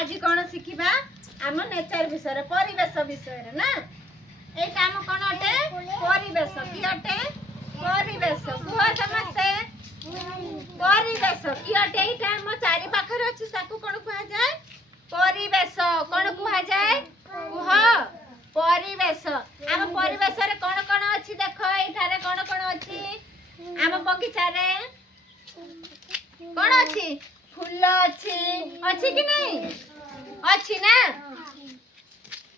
आज कौन शिखा आम नेचर विषय परिवेश विषय ना ये काम कौन अटे परिवेश कि अटे परिवेश कुह समस्ते परिवेश कि अटे ये आम चारि पाखर अच्छी साकू कौन कह जाए परिवेश कौन कह जाए कुह परिवेश आम परिवेश रे कौन कौन अच्छी देख ये कौन कौन अच्छी आम बगीचा रे कौन अच्छी फूल अच्छी कि नहीं अच्छी ना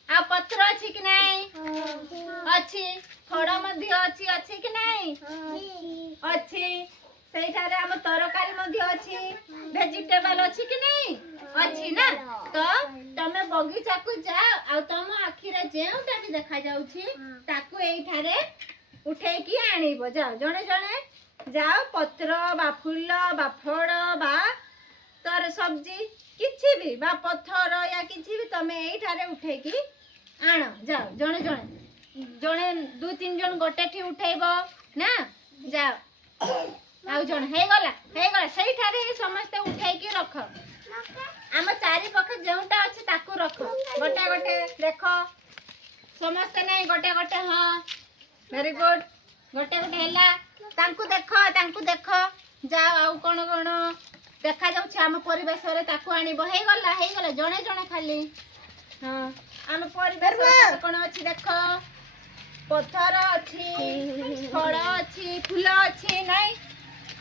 आ पत्र अच्छी कि नहीं अच्छी फड़ मध्य अच्छी कि नहीं अच्छी सेठारे आम तरकारी मध्य अच्छी वेजिटेबल अच्छी कि नहीं अच्छी ना तो तमे बगीचा को जाओ आ तम आखि रे जेउटा भी देखा जाउछि ताकू एठारे उठे की आनिबो जाओ जणे जणे जाओ पत्र बा फूल बा फड़ बा तर सब्जी किछि भी बा पत्थर या किछि भी तमे एठारे उठे की आण जाओ जणे जणे जणे दु तीन जन गोटेठी उठेबो ना जाओ आउ जण हे गला सेठारे समस्त उठे की रख आम चारि पाख जेउटा अछि ताकू रख गोटे गोटे देखो समस्त नहीं गोटे गोटे हां वेरी गुड गोटे गोटे हैला तांकू देखो जाओ आउ कोन कोन देखा जाउछ आम परिवेश रे ताकू आनिबो हे गला जणे जणे खाली हां आम परिवेश कोन अछि देखो पत्थर अछि फळ अछि फूल अछि नहीं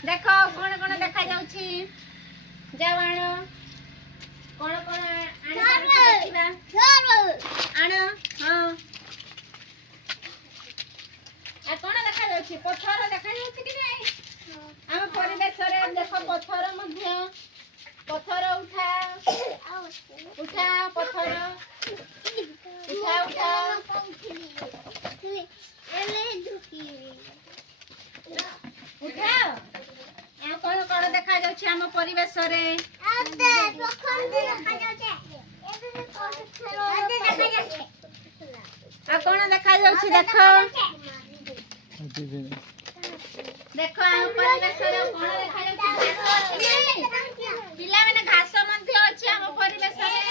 देखो कोन कोन देखा जाउछि जाओ आनो कोन कोन आनो आनो हां आ कोन देखा जाउछि पत्थर देखा जाउछि कि नहीं आम परिवेश रे देखो पत्थर मध्य पत्थर उठा पत्थर उठा उठा आ कोन कोन देखा जाउछि आम परिवेश रे आ कोन देखा जाउछि देखो देखो आम परिवेश रे कोन देखा जाउछि घास अछि पिला माने घास मध्य अछि आम परिवेश रे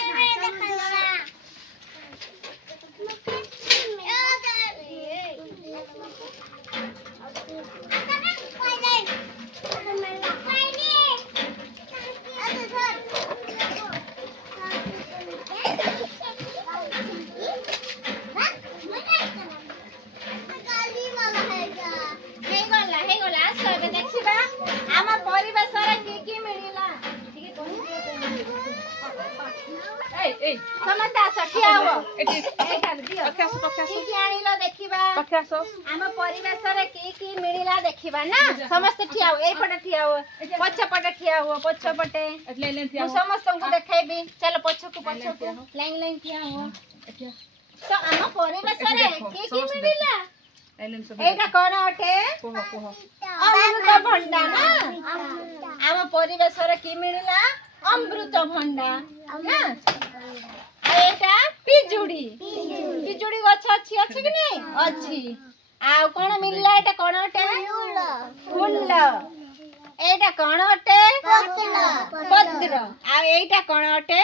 समस्त ठिया ए पटे ठिया पछ पटे ठिया पछ पटे समस्त को देखेबी चलो पछ को लाइन ठिया तो आम परिवेश रे की मिलिला एटा कोन अटे अमृत भंडा ना आम परिवेश रे की मिलिला अमृत भंडा ना एटा पिजुड़ी गछ अछि कि नहीं अछि आ कोन मिलला एटा कोन अटे फूल एटा कोन अटे पत्र आ एटा कोन अटे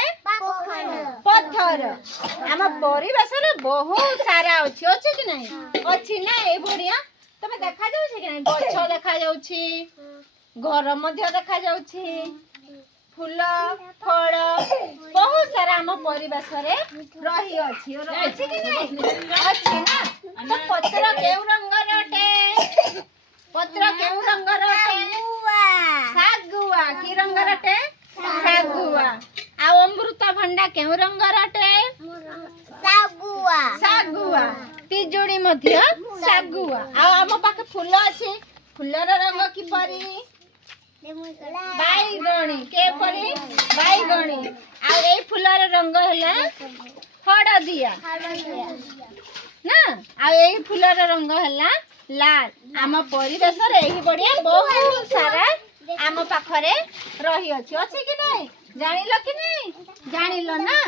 पत्थर आम परिवेश रे बहुत सारा अछि कि नहीं अछि ना ए भड़िया तमे देखा जाउछि कि नहीं गछ देखा जाउछि घर मध्य देखा जाउछि फूल फल बहुत सारा आम परिवेश रे रही अछि कि नहीं अछि ना तो पत्र केउ रंग रे अटे पत्र केउ रंग रे अटे सागुआ की रंग रे अटे सागुआ आ अमृत भंडा केउ रंग रे अटे सागुआ पिजुड़ी मध्य सागुआ आ आम पाखे फूल अछि फूलर रंग की परी बाईगणी के परी बाईगणी आ ए फूलर रंग हैला हळदिया ना आ ए फूलर रंग हैला लाल आम परिवेश रे एही बढ़िया बहुत सारा आम पाखरे रही अछि कि नहीं जानिलो कि नहीं जानिलो ना